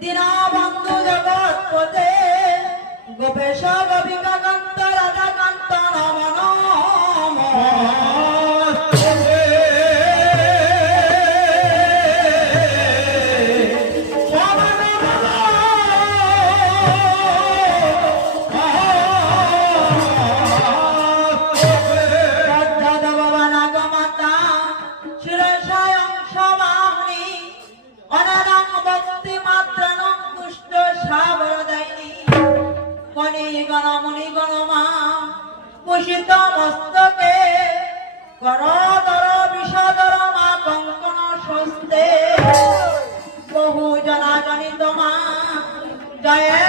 দীনবন্ধু জগৎপতে গোপেশ গোপিকা কান্ত রাধা কান্ত নম কুশিত মস্তকে করদর বিষদর মা কঙ্কণ স্বস্তে বহু জনা জনিত মা জয়